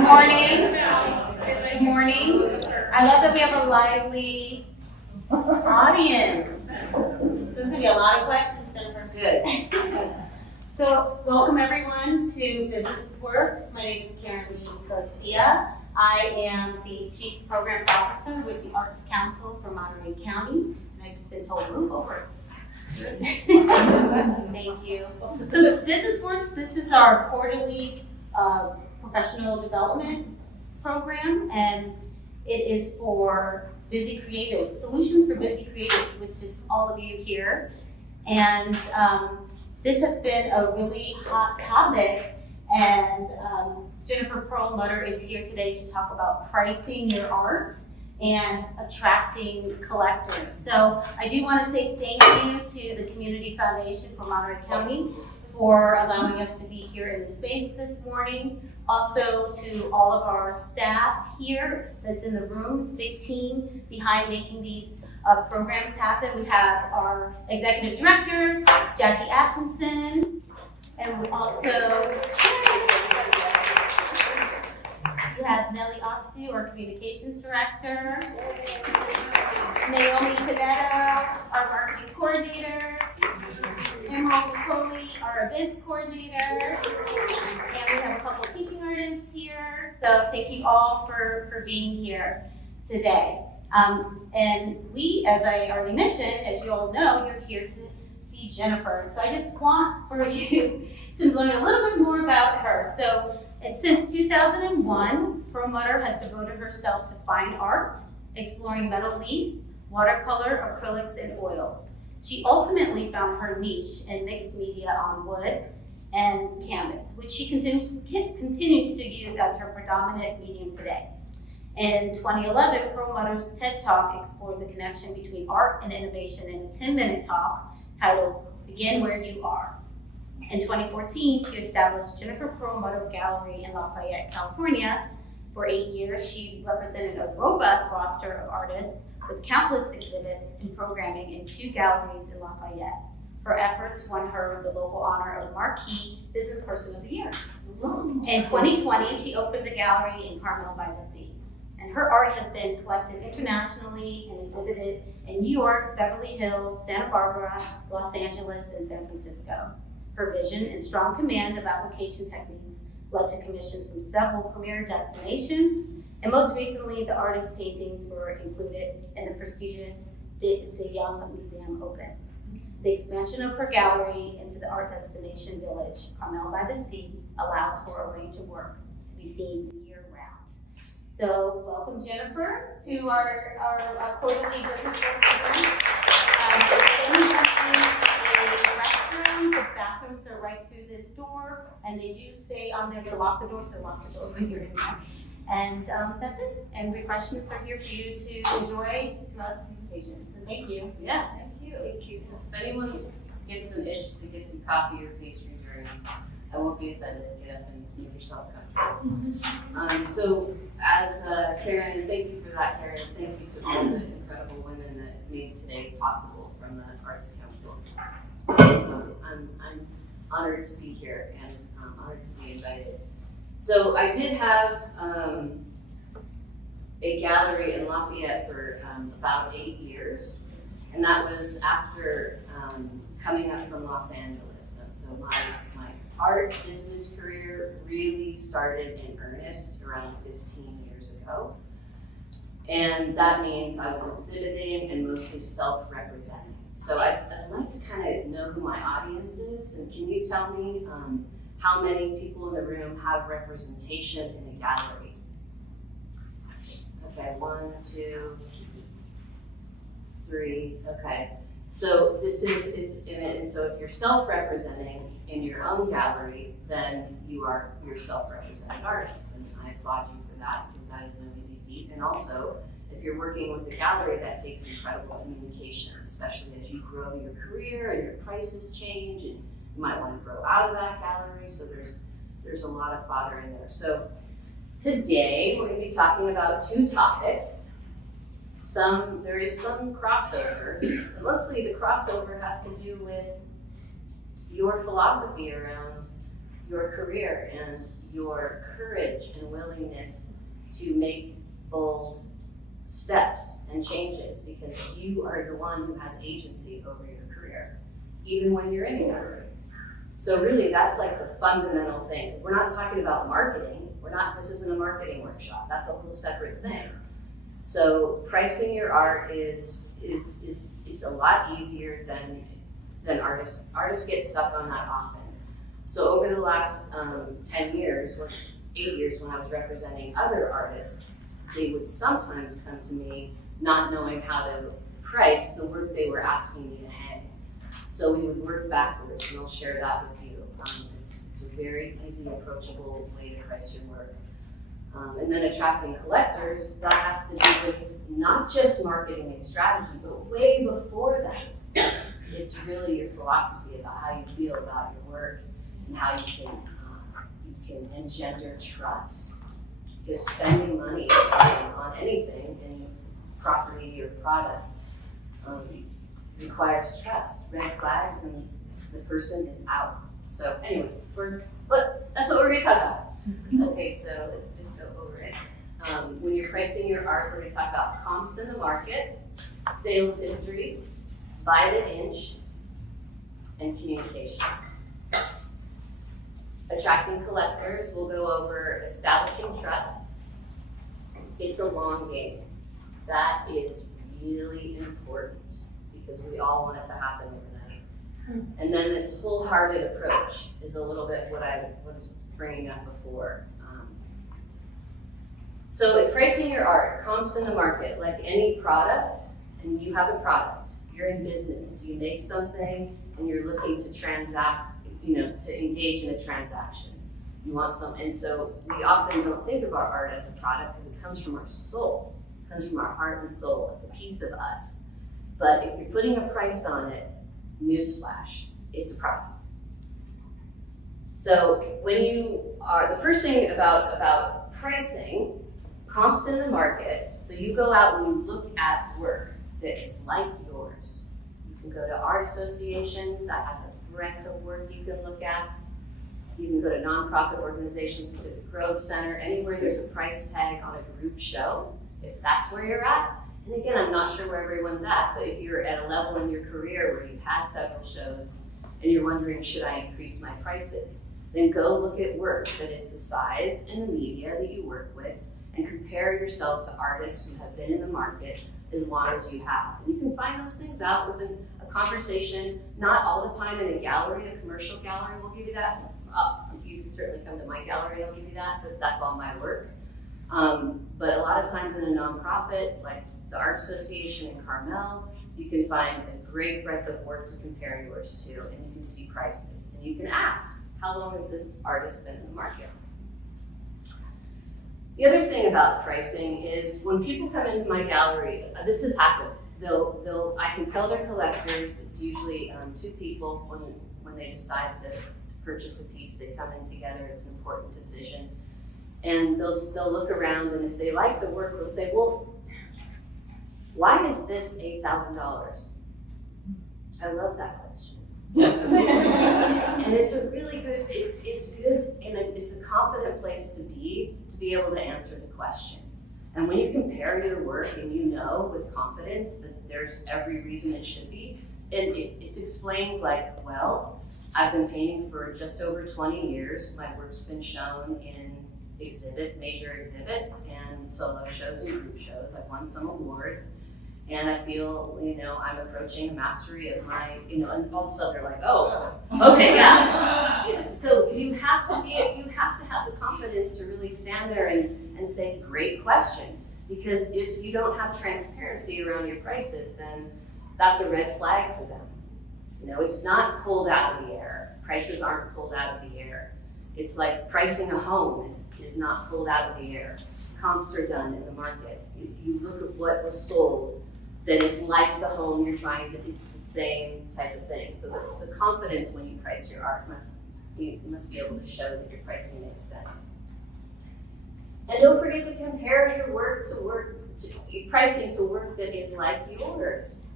Good morning. Good morning. I love that we have a lively audience. So there's going to be a lot of questions, Jennifer. Good. So welcome everyone to BusinessWorks. My name is Karen Lee Garcia. I am the Chief Programs Officer with the Arts Council for Monterey County. And I've just been told to move over. Thank you. So BusinessWorks, this is our quarterly professional development program, and it is for busy creatives, solutions for busy creatives, which is all of you here. And this has been a really hot topic, and Jennifer Perlmutter is here today to talk about pricing your art and attracting collectors. So I do want to say thank you to the Community Foundation for Monterey County for allowing us to be here in the space this morning. Also to all of our staff here that's in the room. It's a big team behind making these programs happen. We have our Executive Director, Jackie Atkinson, and we also we have Nellie Otsu, our Communications Director, Naomi Panetto, our Marketing Coordinator, Emerald McCauley, our Events Coordinator, and we have a couple of teaching artists here. So thank you all for being here today. And we, as I already mentioned, as you all know, you're here to see Jennifer. So I just want for you to learn a little bit more about her. So since 2001, Perlmutter has devoted herself to fine art, exploring metal leaf, watercolor, acrylics, and oils. She ultimately found her niche in mixed media on wood and canvas, which she continues to use as her predominant medium today. In 2011, Perlmutter's TED Talk explored the connection between art and innovation in a 10-minute talk titled Begin Where You Are. In 2014, she established Jennifer Perlmutter Gallery in Lafayette, California. For 8 years, she represented a robust roster of artists with countless exhibits and programming in 2 galleries in Lafayette. Her efforts won her the local honor of Marquee Business Person of the Year. In 2020, she opened a gallery in Carmel by the Sea. And her art has been collected internationally and exhibited in New York, Beverly Hills, Santa Barbara, Los Angeles, and San Francisco. Her vision and strong command of application techniques led to commissions from several premier destinations, and most recently, the artist's paintings were included in the prestigious De Young Museum Open. The expansion of her gallery into the art destination village, Carmel by the Sea, allows for a range of work to be seen year-round. So, welcome Jennifer to our quarterly business work program. The bathrooms are right through this door, and they do say on there to lock the door, so lock the door when you're in there. And that's it. And refreshments are here for you to enjoy throughout the presentation. So thank you. Yeah, thank you. Thank you. If anyone gets an itch to get some coffee or pastry during, I won't be offended. Get up and make yourself comfortable. So as Karen, and thank you for that, Karen. Thank you to all the incredible women that made today possible from the Arts Council. I'm honored to be here and honored to be invited. So I did have a gallery in Lafayette for about 8 years, and that was after coming up from Los Angeles. And so my art business career really started in earnest around 15 years ago. And that means I was exhibiting and mostly self-representing. So I'd like to kind of know who my audience is, and can you tell me how many people in the room have representation in a gallery? Okay, 1, 2, 3, okay. So this is in it, and so if you're self-representing in your own gallery, then you're self-represented artists, and I applaud you for that because that is no easy feat. And also, if you're working with a gallery, that takes incredible communication, especially as you grow your career and your prices change, and you might want to grow out of that gallery. So there's a lot of fodder in there. So today we're going to be talking about 2 topics. There is some crossover, but mostly the crossover has to do with your philosophy around your career and your courage and willingness to make bold steps and changes, because you are the one who has agency over your career, even when you're in a gallery. So really, that's like the fundamental thing. We're not talking about marketing. This isn't a marketing workshop. That's a whole separate thing. So pricing your art is it's a lot easier than artists. Artists get stuck on that often. So over the last 8 years when I was representing other artists, they would sometimes come to me not knowing how to price the work they were asking me to hang. So we would work backwards, and I'll share that with you. It's a very easy, approachable way to price your work. And then attracting collectors, that has to do with not just marketing and strategy, but way before that. It's really your philosophy about how you feel about your work and how you can engender trust. Because spending money on anything, any property or product, requires trust. Red flags, and the person is out. So anyway, that's what we're gonna talk about. Okay, so let's just go over it. When you're pricing your art, we're gonna talk about comps in the market, sales history, by the inch, and communication. Attracting collectors, we'll go over establishing trust. It's a long game. That is really important because we all want it to happen overnight. And then this wholehearted approach is a little bit what I was bringing up before. So in pricing your art, comps in the market, like any product, and you have a product, you're in business, you make something and you're looking to transact, to engage in a transaction. You want some, and so we often don't think of our art as a product because it comes from our soul, it comes from our heart and soul, it's a piece of us. But if you're putting a price on it, newsflash, it's a product. So when the first thing about pricing, comps in the market, so you go out and you look at work that is like yours. You can go to art associations, that has a breadth of work you can look at. You can go to nonprofit organizations, Pacific Grove Center, anywhere there's a price tag on a group show, if that's where you're at. And again, I'm not sure where everyone's at, but if you're at a level in your career where you've had several shows and you're wondering, should I increase my prices? Then go look at work that is the size and the media that you work with and compare yourself to artists who have been in the market as long as you have. And you can find those things out within a conversation, not all the time in a gallery, a commercial gallery will give you that. You can certainly come to my gallery, they'll give you that, but that's all my work. But a lot of times in a nonprofit, like the Art Association in Carmel, you can find a great breadth of work to compare yours to, and you can see prices. And you can ask, how long has this artist been in the market? The other thing about pricing is when people come into my gallery, this has happened. I can tell they're collectors. It's usually 2 people when they decide to purchase a piece. They come in together. It's an important decision. And they'll look around, and if they like the work, they'll say, well, why is this $8,000? I love that question. And it's a really good, it's good, and it's a confident place to be able to answer the question. And when you compare your work and you know with confidence that there's every reason it should be, and it's explained like, well, I've been painting for just over 20 years. My work's been shown in major exhibits and solo shows and group shows. I've won some awards. And I feel, I'm approaching a mastery of my, and all of a sudden they're like, oh, okay, yeah. So you have to have the confidence to really stand there and say, great question. Because if you don't have transparency around your prices, then that's a red flag for them. It's not pulled out of the air. Prices aren't pulled out of the air. It's like pricing a home is not pulled out of the air. Comps are done in the market. You look at what was sold that is like the home you're trying to, it's the same type of thing. So the confidence when you price your art you must be able to show that your pricing makes sense. And don't forget to compare your work to pricing to work that is like yours.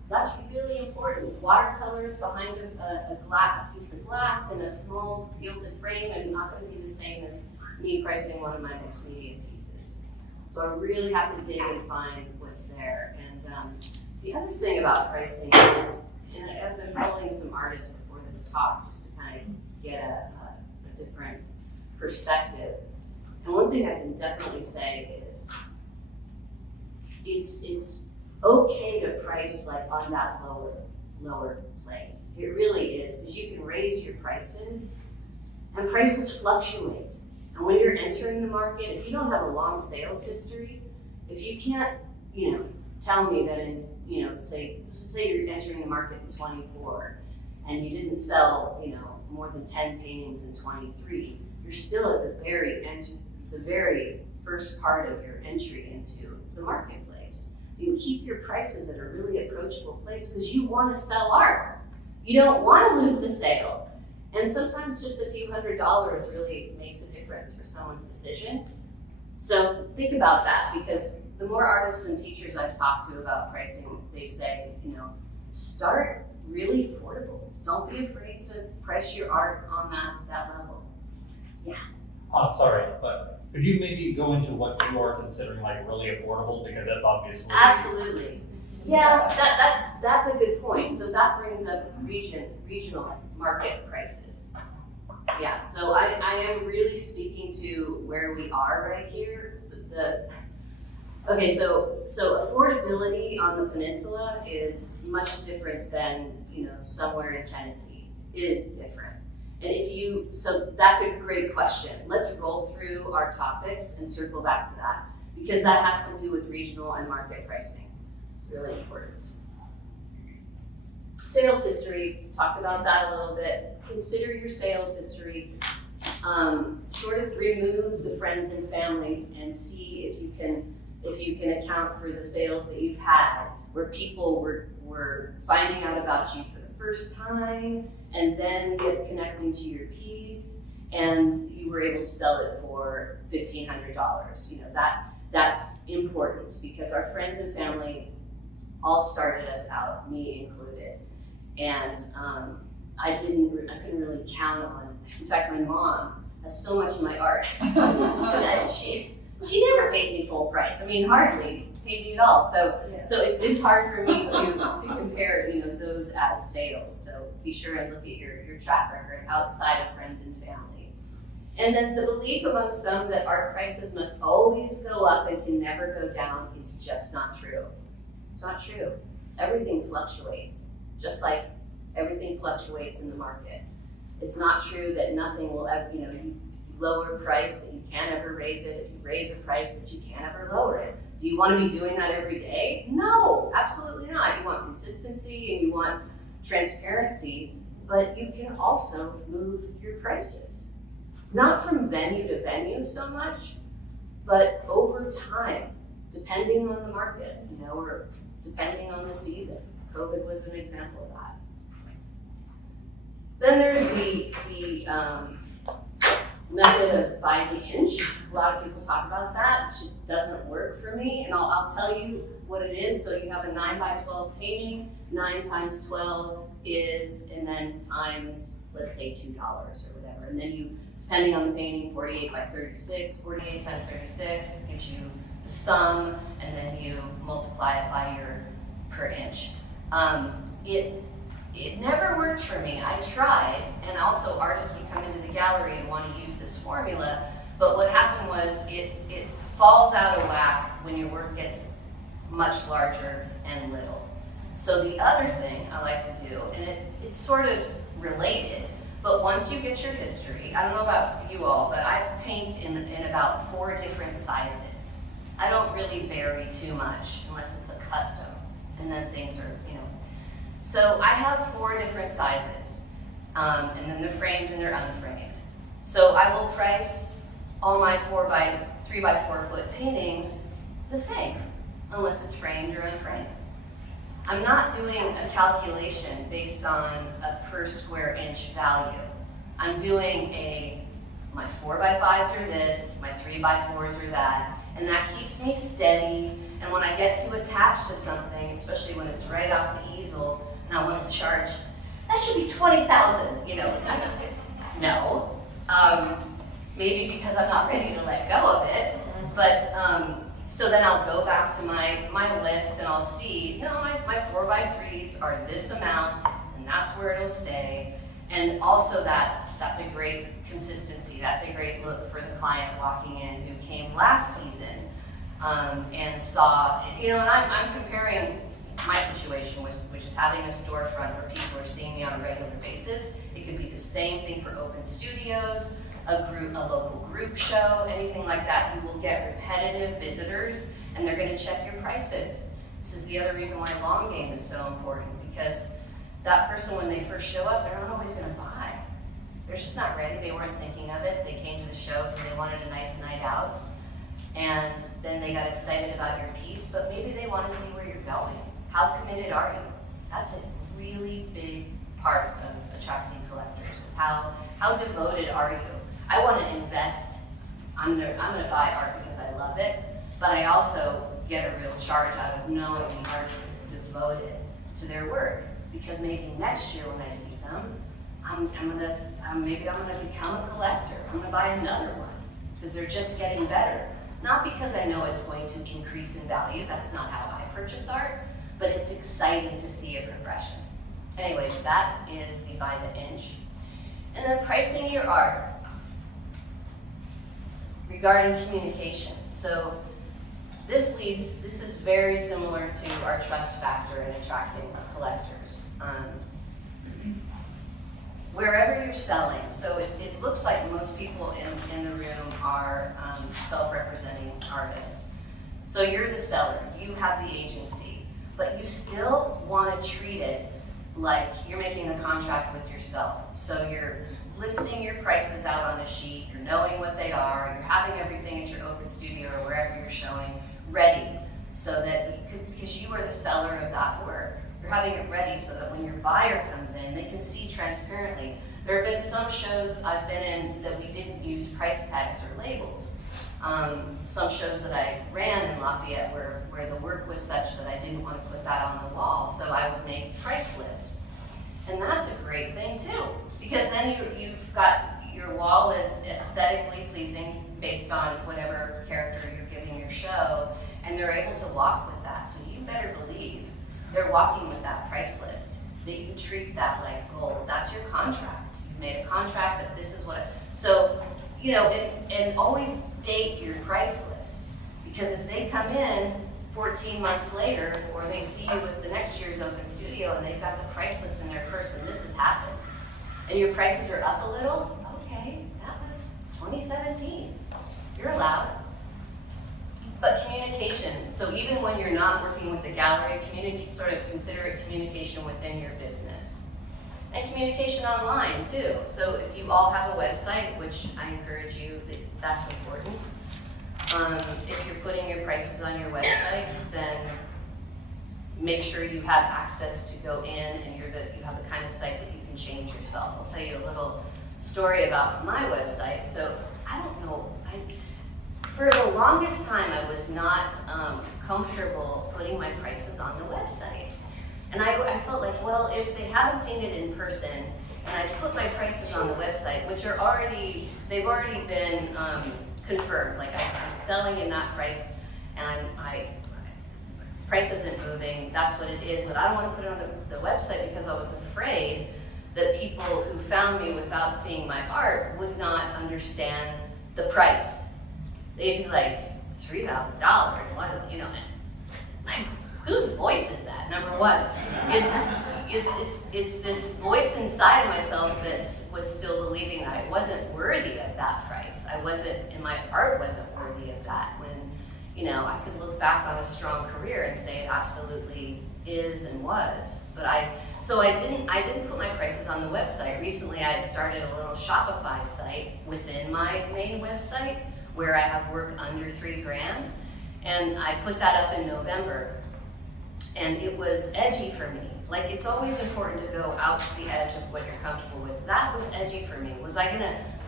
That's really important. Watercolors behind a piece of glass in a small gilded frame are not going to be the same as me pricing one of my mixed media pieces. So I really have to dig and find what's there. And the other thing about pricing is, and I've been polling some artists before this talk just to kind of get a different perspective. And one thing I can definitely say is it's okay to price like on that lower plane. It really is, because you can raise your prices, and prices fluctuate. And when you're entering the market, if you don't have a long sales history, if you can't, tell me that in, say you're entering the market in 24 and you didn't sell, more than 10 paintings in 23, you're still at the very end, the very first part of your entry into the marketplace. You can keep your prices at a really approachable place because you want to sell art. You don't want to lose the sale. And sometimes just a few $100s really makes a difference for someone's decision. So think about that, because the more artists and teachers I've talked to about pricing, they say, start really affordable. Don't be afraid to price your art on that level. Yeah. Sorry, but could you maybe go into what you are considering like really affordable, because that's obviously. Absolutely. Yeah, that's a good point. So that brings up regional market prices. Yeah, so I am really speaking to where we are right here. So affordability on the peninsula is much different than, somewhere in Tennessee. It is different. And so that's a great question. Let's roll through our topics and circle back to that, because that has to do with regional and market pricing. Really important. Sales history, talked about that a little bit. Consider your sales history. Sort of remove the friends and family and see if you can account for the sales that you've had, where people were finding out about you for the first time and then connecting to your piece, and you were able to sell it for $1,500. That's important, because our friends and family all started us out, me included. And I couldn't really count on, in fact, my mom has so much of my art. And she never paid me full price. I mean, hardly paid me at all. So it's hard for me to compare, those as sales. So be sure and look at your track record outside of friends and family. And then the belief among some that art prices must always go up and can never go down is just not true. It's not true. Everything fluctuates, just like everything fluctuates in the market. It's not true that nothing will ever, you lower a price that you can't ever raise it. If you raise a price that you can't ever lower it. Do you want to be doing that every day? No, absolutely not. You want consistency and you want transparency, but you can also move your prices. Not from venue to venue so much, but over time, depending on the market, or depending on the season. COVID was an example of that. Then there's the method of by the inch. A lot of people talk about that. It just doesn't work for me, and I'll tell you what it is. So you have a 9x12 painting. 9 times 12 is, and then times, let's say $2 or whatever, and then you, depending on the painting, 48 by 36. 48 times 36 gives you the sum, and then you multiply it by your per inch. It never worked for me. I tried, and also artists would come into the gallery and want to use this formula, but what happened was it falls out of whack when your work gets much larger and little. So the other thing I like to do, and it's sort of related, but once you get your history, I don't know about you all, but I paint in about 4 different sizes. I don't really vary too much unless it's a custom, and then things are, So I have 4 different sizes, and then they're framed and they're unframed. So I will price all my 3 by 4 foot paintings the same, unless it's framed or unframed. I'm not doing a calculation based on a per square inch value. I'm doing my 4 by 5s are this, my 3 by 4s are that, And that keeps me steady. And when I get to attach to something, especially when it's right off the easel, and I want to charge, that should be 20,000, you know. No. Maybe because I'm not ready to let go of it. But so then I'll go back to my list and I'll see, no, my 4x3s are this amount, and that's where it'll stay. And also that's a great consistency. That's a great look for the client walking in who came last season and saw, you know, and I'm comparing my situation, which is having a storefront where people are seeing me on a regular basis. It could be the same thing for open studios, a local group show, anything like that. You will get repetitive visitors and they're gonna check your prices. This is the other reason why long game is so important, because that person, when they first show up, they're not always gonna buy. They're just not ready, they weren't thinking of it. They came to the show because they wanted a nice night out. And then they got excited about your piece, but maybe they wanna see where you're going. How committed are you? That's a really big part of attracting collectors, is how devoted are you? I wanna invest, I'm gonna buy art because I love it, but I also get a real charge out of knowing the artist is devoted to their work. Because maybe next year when I see them, maybe I'm gonna become a collector. I'm gonna buy another one because they're just getting better. Not because I know it's going to increase in value. That's not how I purchase art, but it's exciting to see a progression. Anyway, that is the by the inch. And then pricing your art. Regarding communication. So this is very similar to our trust factor in attracting collectors. Wherever you're selling, so it looks like most people in the room are self-representing artists. So you're the seller, you have the agency, but you still want to treat it like you're making a contract with yourself. So you're listing your prices out on a sheet, you're knowing what they are, you're having everything at your open studio or wherever you're showing ready, so that because you are the seller of that work, you're having it ready so that when your buyer comes in, they can see transparently. There have been some shows I've been in that we didn't use price tags or labels. Some shows that I ran in Lafayette where the work was such that I didn't want to put that on the wall, so I would make price lists. And that's a great thing too, because then you've got, your wall is aesthetically pleasing based on whatever character you're giving your show, and they're able to walk with that. So you better believe they're walking with that price list, that you treat that like gold. That's your contract. You made a contract that this is what, so, you know, and always date your price list, because if they come in 14 months later, or they see you with the next year's open studio and they've got the price list in their purse and this has happened, and your prices are up a little, okay, that was 2017. You're allowed. But communication, so even when you're not working with the gallery, sort of consider it communication within your business. And communication online too. So if you all have a website, which I encourage you, that's important. If you're putting your prices on your website, then make sure you have access to go in and you have the kind of site that you can change yourself. I'll tell you a little story about my website. So I don't know, for the longest time I was not comfortable putting my prices on the website. And I felt like, well, if they haven't seen it in person and I put my prices on the website, which are they've already been confirmed, like I'm selling in that price and price isn't moving, that's what it is, but I don't want to put it on the website because I was afraid that people who found me without seeing my art would not understand the price. They'd be like, $3,000, wasn't, you know, like, whose voice is that, number one? It's this voice inside of myself that was still believing that I wasn't worthy of that price. And my art wasn't worthy of that, when, you know, I could look back on a strong career and say it absolutely is and was. But I didn't put my prices on the website. Recently I started a little Shopify site within my main website where I have work under $3,000, and I put that up in November. And it was edgy for me. Like, it's always important to go out to the edge of what you're comfortable with. That was edgy for me. Was I gonna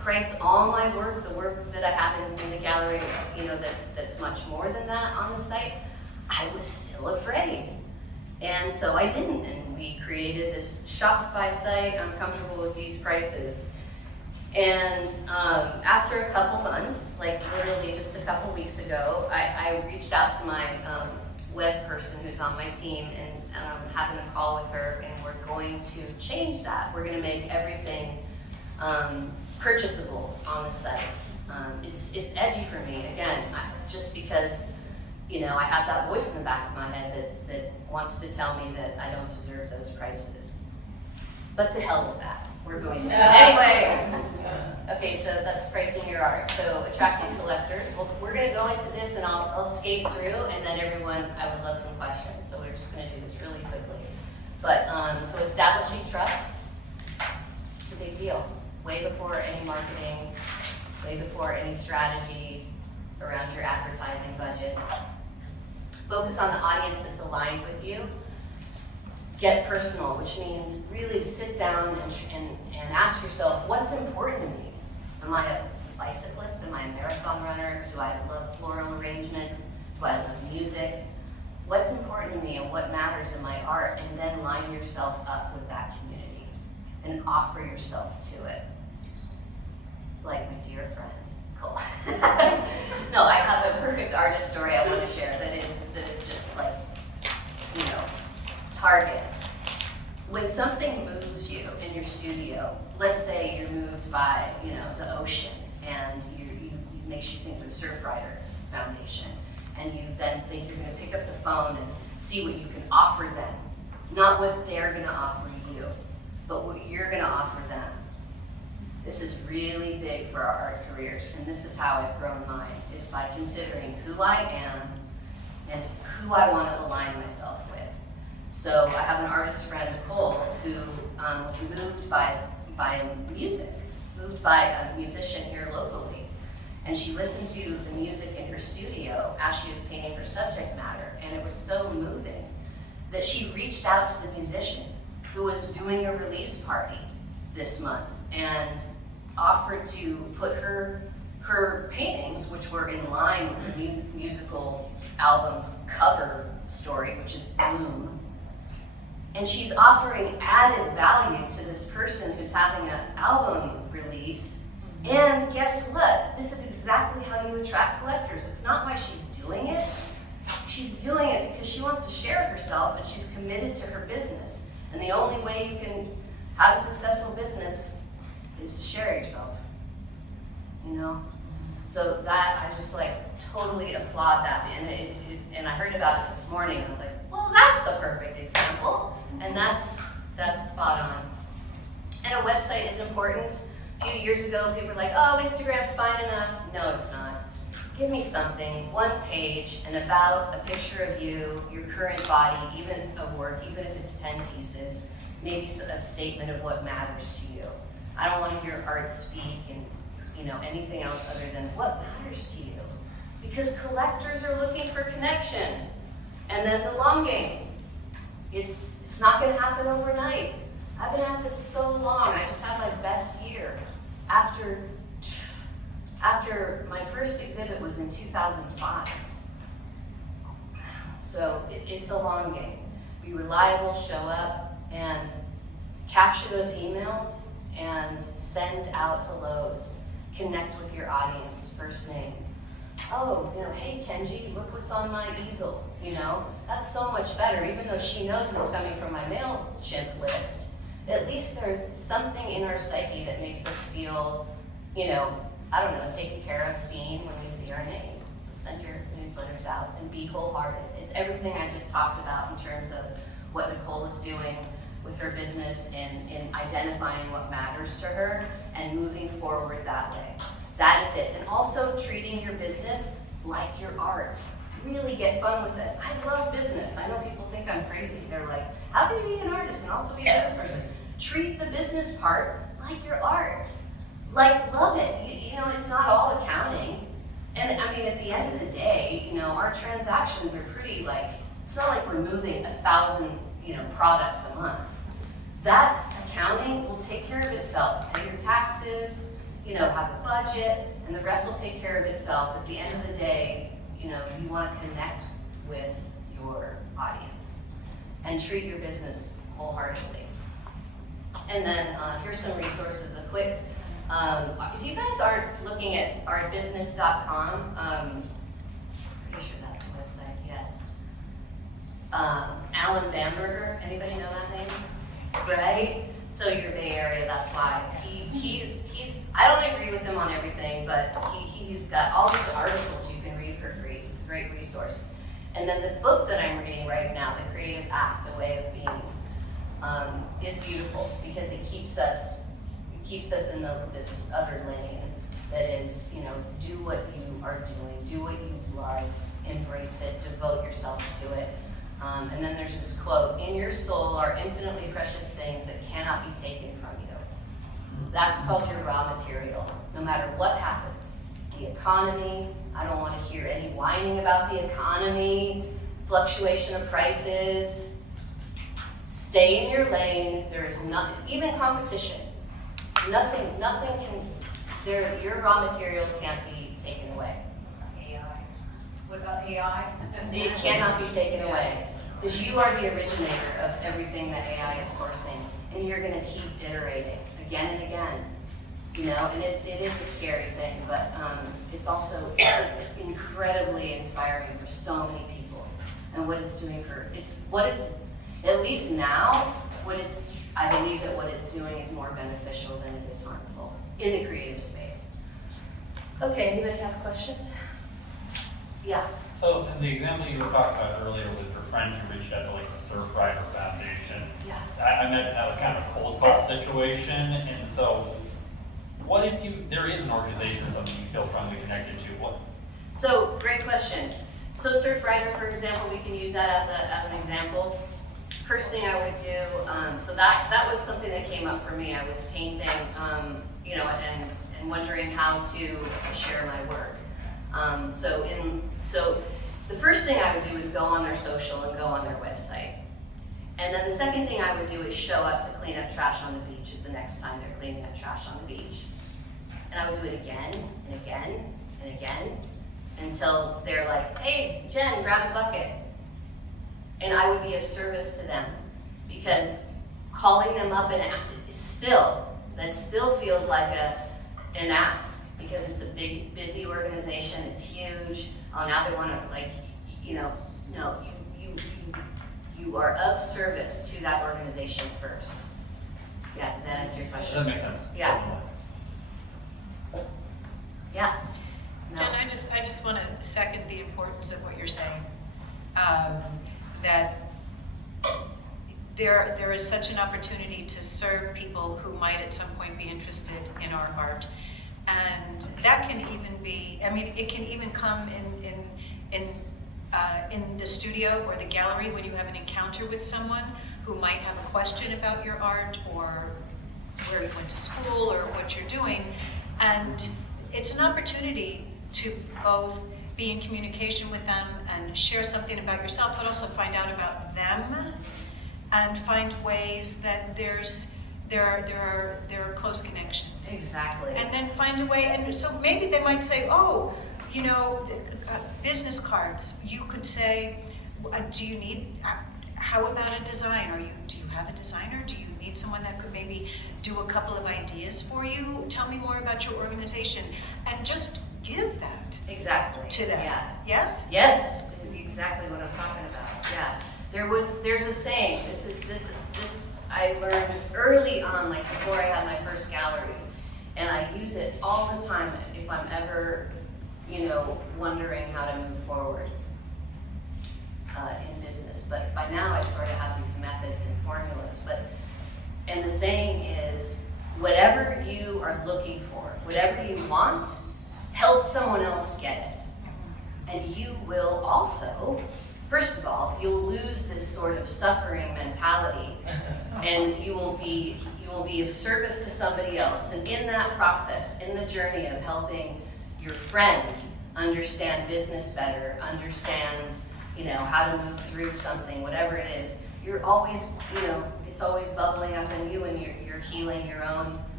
price all my work, the work that I have in the gallery, that's much more than that on the site, I was still afraid. And so I didn't, and we created this Shopify site. I'm comfortable with these prices. And after a couple months, like literally just a couple weeks ago, I reached out to my web person who's on my team, and having a call with her, and we're going to change that. We're gonna make everything purchasable on the site. It's edgy for me, again, just because I have that voice in the back of my head that wants to tell me that I don't deserve those prices. But to hell with that. We're going to. Anyway, okay, so that's pricing your art. So attracting collectors. Well, we're going to go into this, and I'll skate through, and then everyone, I would love some questions. So we're just going to do this really quickly. But so establishing trust, it's a big deal. Way before any marketing, way before any strategy around your advertising budgets. Focus on the audience that's aligned with you. Get personal, which means really sit down and ask yourself, what's important to me? Am I a bicyclist? Am I a marathon runner? Do I love floral arrangements? Do I love music? What's important to me and what matters in my art? And then line yourself up with that community and offer yourself to it. Like my dear friend, Cole. No, I have a perfect artist story I want to share that is just like, target. When something moves you in your studio, let's say you're moved by, the ocean, and it makes you think of the Surfrider Foundation, and you then think you're going to pick up the phone and see what you can offer them, not what they're going to offer you, but what you're going to offer them. This is really big for our art careers, and this is how I've grown mine, is by considering who I am and who I want to align myself with. So I have an artist friend, Nicole, who was moved by music, moved by a musician here locally. And she listened to the music in her studio as she was painting her subject matter, and it was so moving that she reached out to the musician who was doing a release party this month and offered to put her paintings, which were in line with the musical album's cover story, which is Bloom. And she's offering added value to this person who's having an album release. And guess what? This is exactly how you attract collectors. It's not why she's doing it. She's doing it because she wants to share herself, and she's committed to her business. And the only way you can have a successful business is to share yourself. So that, I just totally applaud that. And I heard about it this morning, and I was like, well, that's a perfect example. And that's spot on. And a website is important. A few years ago, people were like, oh, Instagram's fine enough. No, it's not. Give me something, one page, and about a picture of you, your current body, even of work, even if it's 10 pieces, maybe a statement of what matters to you. I don't want to hear art speak and anything else other than what matters to you. Because collectors are looking for connection. And then the long game. It's not going to happen overnight. I've been at this so long. I just had my best year. After my first exhibit was in 2005. So it's a long game. Be reliable, show up, and capture those emails and send out hellos. Connect with your audience, first name. Oh, hey Kenji, look what's on my easel. That's so much better. Even though she knows it's coming from my MailChimp list, at least there's something in our psyche that makes us feel, taken care of, seen when we see our name. So send your newsletters out and be wholehearted. It's everything I just talked about in terms of what Nicole is doing with her business and in identifying what matters to her and moving forward that way. That is it. And also treating your business like your art. Really get fun with it. I love business. I know people think I'm crazy. They're like, how can you be an artist and also be a business person? Treat the business part like your art. Love it. It's not all accounting. And at the end of the day, our transactions are pretty it's not like we're moving 1,000, products a month. That accounting will take care of itself. Pay your taxes, have a budget, and the rest will take care of itself. At the end of the day, you want to connect with your audience and treat your business wholeheartedly. And then here's some resources, a quick, if you guys aren't looking at artbusiness.com, pretty sure that's the website, yes. Alan Bamberger, anybody know that name? Right? So your Bay Area, that's why. He's I don't agree with him on everything, but he's got all these articles you can read for free. It's a great resource. And then the book that I'm reading right now, The Creative Act, A Way of Being, is beautiful because it keeps us in this other lane that is, do what you are doing, do what you love, embrace it, devote yourself to it. And then there's this quote, "In your soul are infinitely precious things that cannot be taken from you." That's called your raw material. No matter what happens, the economy, I don't want to hear any whining about the economy, fluctuation of prices. Stay in your lane. There is not even competition. Nothing can, your raw material can't be taken away. AI. What about AI? It cannot be taken away. Because you are the originator of everything that AI is sourcing. And you're gonna keep iterating again and again. And it is a scary thing, but it's also incredibly inspiring for so many people. And what it's doing at least now, I believe that what it's doing is more beneficial than it is harmful in the creative space. Okay, anybody have questions? Yeah. So in the example you were talking about earlier with your friend who reached out to like the Surfrider Foundation, Yeah. I imagine that was kind of a cold call situation, and so what if there is an organization or something you feel strongly connected to? What? So, great question. So Surfrider, for example, we can use that as an example. First thing I would do, so that was something that came up for me. I was painting, and wondering how to share my work. So the first thing I would do is go on their social and go on their website. And then the second thing I would do is show up to clean up trash on the beach the next time they're cleaning up trash on the beach. And I would do it again and again and again until they're like, "Hey, Jen, grab a bucket." And I would be of service to them because calling them up and that still feels like an ask because it's a big, busy organization. It's huge. Oh, now they want to no, you are of service to that organization first. Yeah, does that answer your question? That makes sense. Yeah. Yeah. No. Jen, I just want to second the importance of what you're saying. That there is such an opportunity to serve people who might at some point be interested in our art. And that can even be, it can even come in the studio or the gallery when you have an encounter with someone who might have a question about your art or where you went to school or what you're doing. And it's an opportunity to both be in communication with them and share something about yourself, but also find out about them and find ways that there are close connections. Exactly. And then find a way, and so maybe they might say, business cards. You could say, how about a design? Do you have a designer? Do you need someone that could maybe do a couple of ideas for you? Tell me more about your organization, and just give that Exactly. to them. Yeah. Yes? Yes, exactly what I'm talking about. Yeah. There's a saying, this I learned early on, like before I had my first gallery, and I use it all the time if I'm ever, wondering how to move forward in business. But by now I sort of have these methods and formulas. And the saying is, whatever you are looking for, whatever you want, help someone else get it. And you will also, first of all, you'll lose this sort of suffering mentality, and you will be of service to somebody else. And in that process, in the journey of helping your friend understand business better, understand, how to move through something, whatever it is, you're always, it's always bubbling up in you, and you're healing your own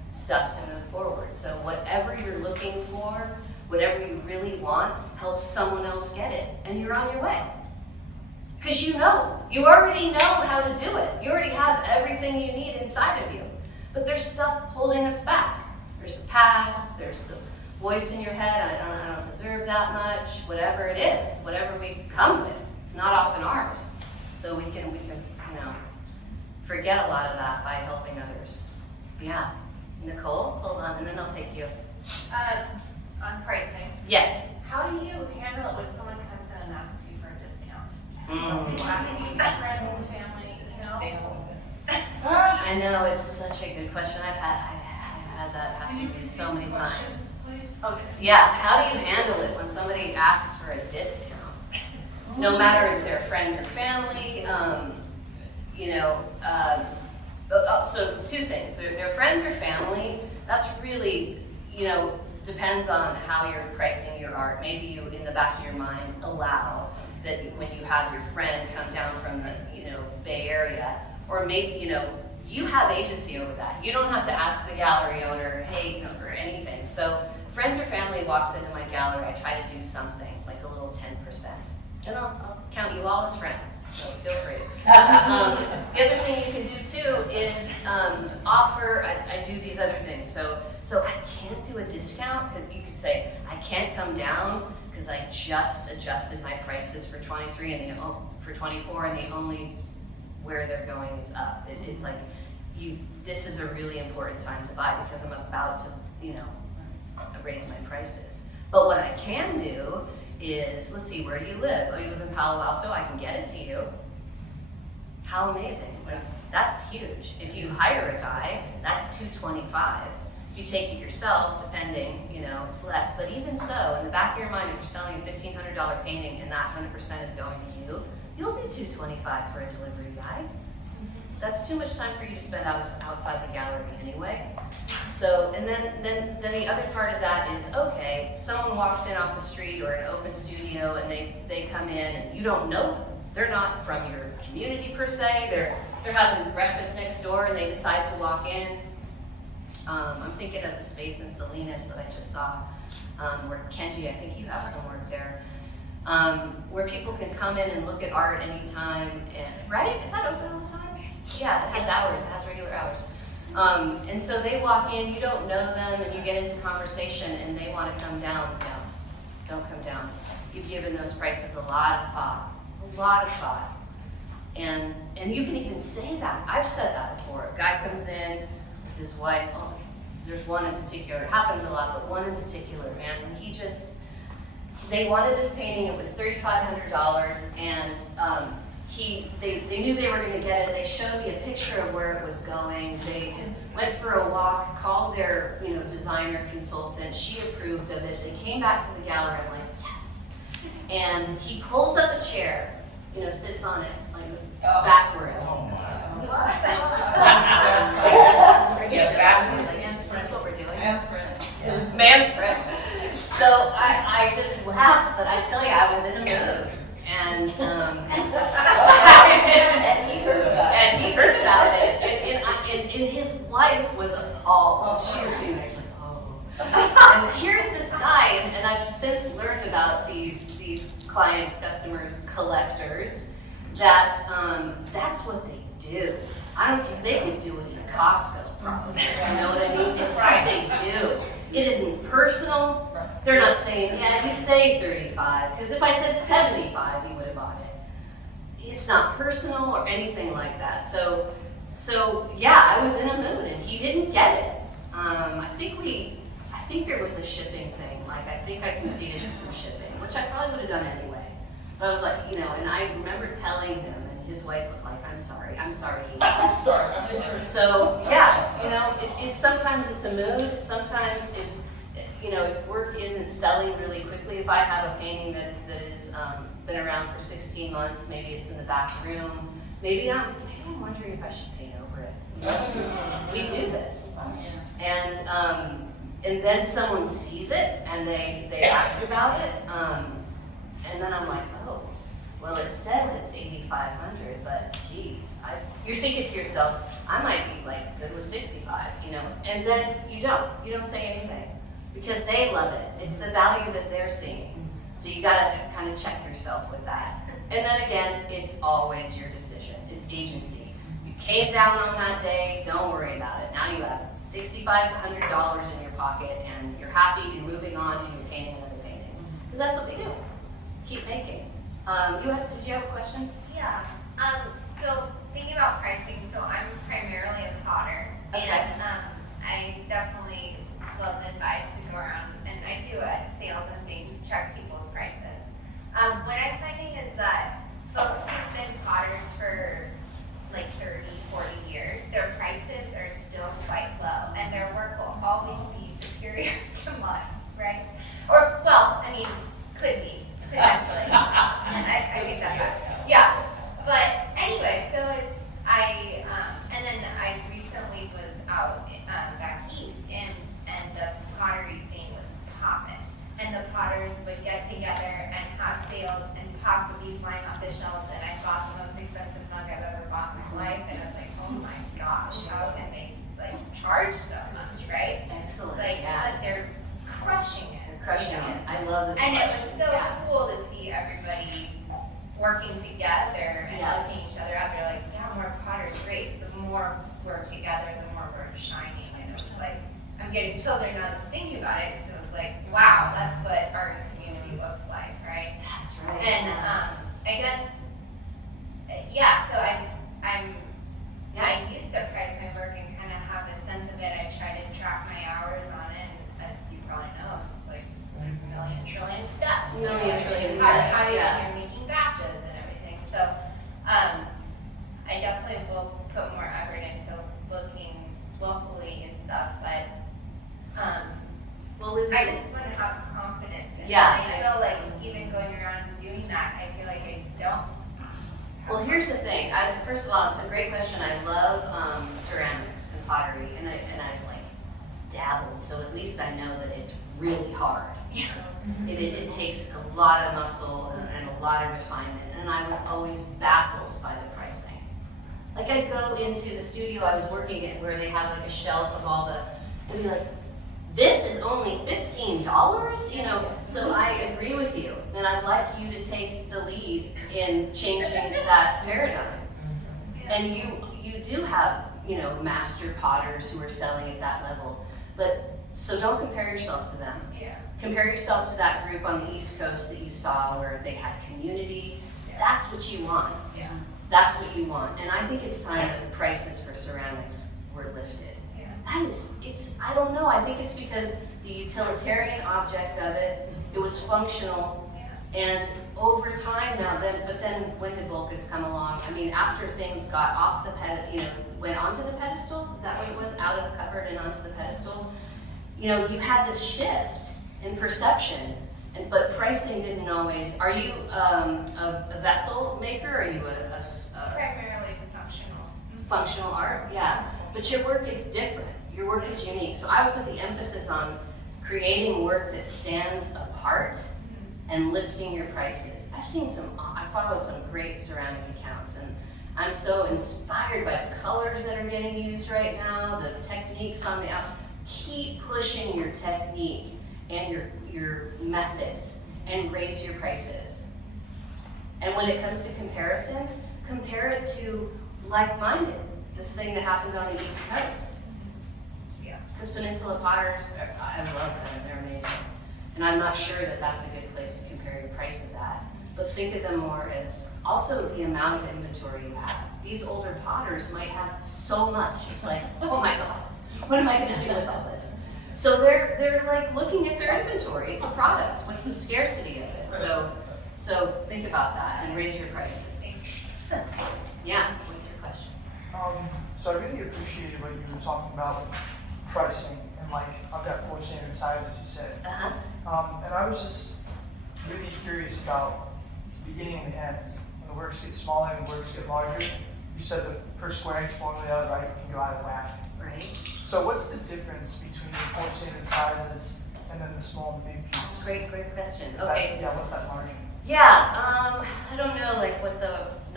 stuff to move forward. So whatever you're looking for, whatever you really want, helps someone else get it, and you're on your way. Because you already know how to do it. You already have everything you need inside of you. But there's stuff holding us back. There's the past, there's the voice in your head, I don't deserve that much, whatever it is, whatever we come with, it's not often ours. So we can, forget a lot of that by helping others. Yeah. Nicole, hold on, and then I'll take you. On pricing, Yes. how do you handle it when someone comes in and asks you for a discount? Mm. Asking friends and family, I know, it's such a good question. I've had that happen to me so many times. Please. Okay. Yeah, how do you handle it when somebody asks for a discount? No matter if they're friends or family, so two things. They're friends or family, that's really, depends on how you're pricing your art. Maybe you, in the back of your mind, allow that when you have your friend come down from the, Bay Area, or maybe, you have agency over that. You don't have to ask the gallery owner, hey, or anything. So friends or family walks into my gallery, I try to do something, like a little 10%. And I'll count you all as friends, so feel free. The other thing you can do too is offer, I do these other things. So I can't do a discount, because you could say, I can't come down because I just adjusted my prices for 23 and for 24, and the only where they're going is up. It's like, this is a really important time to buy because I'm about to, raise my prices. But what I can do is, let's see, where do you live? Oh, you live in Palo Alto, I can get it to you. How amazing. That's huge. If you hire a guy, that's $225. You take it yourself, depending, it's less. But even so, in the back of your mind, if you're selling a $1,500 painting and that 100% is going to you, you'll do $225 for a delivery guy. That's too much time for you to spend outside the gallery anyway. So, and then the other part of that is, okay, someone walks in off the street or an open studio and they come in and you don't know them. They're not from your community per se. They're having breakfast next door and they decide to walk in. I'm thinking of the space in Salinas that I just saw, where Kenji, I think you have some work there, where people can come in and look at art anytime, right? Is that open all the time? Yeah, it has hours, it has regular hours. And so they walk in, you don't know them, and you get into conversation and they want to come down. No, don't come down. You've given those prices a lot of thought. And you can even say that. I've said that before. A guy comes in with his wife. Oh, there's one in particular. It happens a lot, but one in particular, man. And they wanted this painting. It was $3,500, and they knew they were going to get it. They showed me a picture of where it was going. They went for a walk, called their designer consultant. She approved of it. They came back to the gallery. I'm like, yes. And he pulls up a chair, sits on it backwards. Oh my. That's what we're doing. Man spread. So I just laughed, but I tell you, I was in a mood. And he heard about it. And his wife was appalled. She was like, oh. And here's this guy, and I've since learned about these clients, customers, collectors, that that's what they do. I don't care. They could do it in a Costco, probably. You know what I mean? It's what they do. It isn't personal. They're not saying, yeah, you say 35, because if I said 75, he would have bought it. It's not personal or anything like that. So yeah, I was in a mood, and he didn't get it. I think there was a shipping thing. Like, I think I conceded to some shipping, which I probably would have done anyway. But I was like, and I remember telling him, and his wife was like, I'm sorry. So yeah, it's sometimes it's a mood. Sometimes if work isn't selling really quickly, if I have a painting that has been around for 16 months, maybe it's in the back room, maybe I'm wondering if I should paint over it. We do this. And then someone sees it and they ask about it, and then I'm like, oh, well, it says it's $8,500, but geez, you're thinking to yourself, I might be like good with 65, you know, and then you don't say anything because they love it. It's the value that they're seeing. So you gotta kind of check yourself with that. And then again, it's always your decision. It's agency. You came down on that day, don't worry about it. Now you have $6,500 in your pocket and you're happy, you're moving on, and you're painting another painting. Because that's what we do. Keep making. Did you have a question? Yeah. So thinking about pricing, so I'm primarily a potter. Okay. And I definitely love advice to go around, and I do at sales and things, check people's prices. What I'm finding is that folks who've been potters for like 30, 40 years, their prices are still quite low, and their work will always be superior to mine, right? Or, well, I mean, could be, potentially. I get that back. Yeah. But anyway, so it's, and then I recently was out back east, and the pottery scene was popping. And the potters would get together and have sales, and pots would be flying off the shelves, and I bought the most expensive mug I've ever bought in my life, and I was like, oh my gosh, how can they like charge so much, right? Excellent. Like, Yeah. but they're crushing it. You're crushing it. I love this And it question. was so Yeah. cool to see everybody working together and Yeah. lifting each other up. They're like, yeah, more potters, great. The more we're together, the more we're shining. And it's like, I'm getting children now just thinking about it, because it was like, wow, that's what our community looks like, right? That's right. And I guess, yeah, so I used to price my work and kind of have a sense of it. I try to track my hours on it, and as you probably know, just like there's a million trillion steps. Million trillion How steps, do you, yeah. you're making batches and everything. So I definitely will put more effort into looking locally and stuff, but Well, Liz, I just want to have confidence in it. Yeah. I feel like even going around doing that, I feel like I don't. well, here's the thing. First of all, it's a great question. I love ceramics and pottery, and I've like dabbled, so at least I know that it's really hard. It takes a lot of muscle and a lot of refinement, and I was always baffled by the pricing. Like I'd go into the studio I was working at where they have like a shelf of all the, and be like, this is only $15, you know? So I agree with you, and I'd like you to take the lead in changing that paradigm. And you do have, you know, master potters who are selling at that level, but so don't compare yourself to them. Yeah. Compare yourself to that group on the East Coast that you saw where they had community. Yeah. That's what you want. Yeah. That's what you want. And I think it's time that prices for ceramics were lifted. Yeah. That is, I don't know, I think it's because the utilitarian object of it, it was functional, Yeah. and over time now, but then when did Volcus come along? I mean, after things got off the went onto the pedestal, is that what it was? Out of the cupboard and onto the pedestal? You know, you had this shift in perception, but pricing didn't always. Are you a vessel maker? Are you a Primarily functional. functional art? Yeah, but your work is different. Your work is unique. So I would put the emphasis on creating work that stands apart and lifting your prices. I follow some great ceramic accounts, and I'm so inspired by the colors that are getting used right now, the techniques on the out. Keep pushing your technique and your methods and raise your prices. And when it comes to comparison, compare it to like-minded, this thing that happened on the East Coast. Yeah. Because Peninsula Potters, I love them, they're amazing. And I'm not sure that that's a good place to compare your prices at. But think of them more as also the amount of inventory you have. These older potters might have so much. It's like, oh my God, what am I gonna do with all this? So they're like looking at their inventory. It's a product. What's the scarcity of it? So think about that and raise your prices. Yeah, what's your question? So I really appreciated what you were talking about with pricing, and like I've got 4 standard sizes, you said. And I was just really curious about the beginning and the end. When the works get smaller and the works get larger, you said the per square inch formula, right, can go out of whack. Right. So what's the difference between the 4 standard sizes and then the small and big piece? Great question. Is Okay. that, what's that margin? Yeah, I don't know like what the